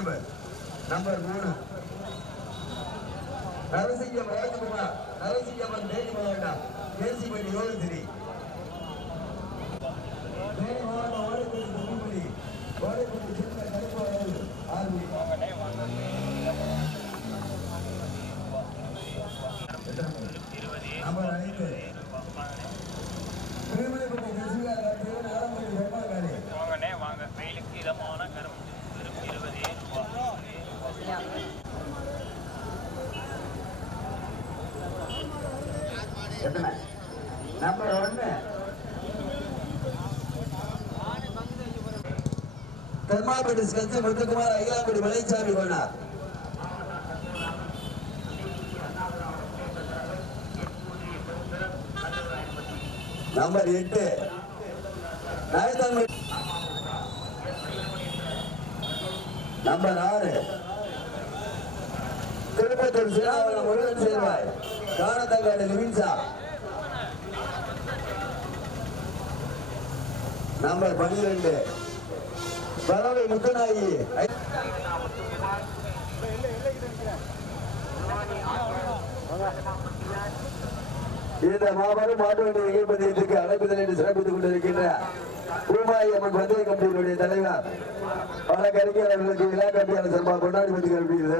Number. Number மூணு. நரசிங்கம் ராஜகுமார். நரசிங்கம்மன் தேனி மாவட்டம். கேசிப்பட்டி யோகசிரி தேனி மாவட்டம் ஓடைப்பட்டி துணிமணி ஓடைப்பட்டி சின்ன கருப்பு வயல் ஆர்மி எத்தனை? நம்பர் ஒன்னு தெர்மாபேட்டை ஸ்கெட்ச் முத்துக்குமார் அகிலாங்குடி மலைச்சாமி கொண்டார். நம்பர் எட்டு. நாயத்தன்மை நம்பர் ஆறு. திருப்பத்தூர் சிலாவரம் முருகன் சேர்வாய். காணத்தங்காடு லிவின்சா நம்பர் பன்னிரெண்டு பறவை முத்துநாயி ஐ- இந்த மாபெரும் மாட்டு வண்டி நிகழ்ப்பதியத்திற்கு அழைப்புதல் என்று சிறப்பித்துக் கொண்டிருக்கின்ற பூமாயி அம்மன் பந்தய கமிட்டியினுடைய தலைவர் பல கருவியாளர்களுக்கு விழா கமிட்டியாளர் சார்பாக கொண்டாடி வந்து கல்வியது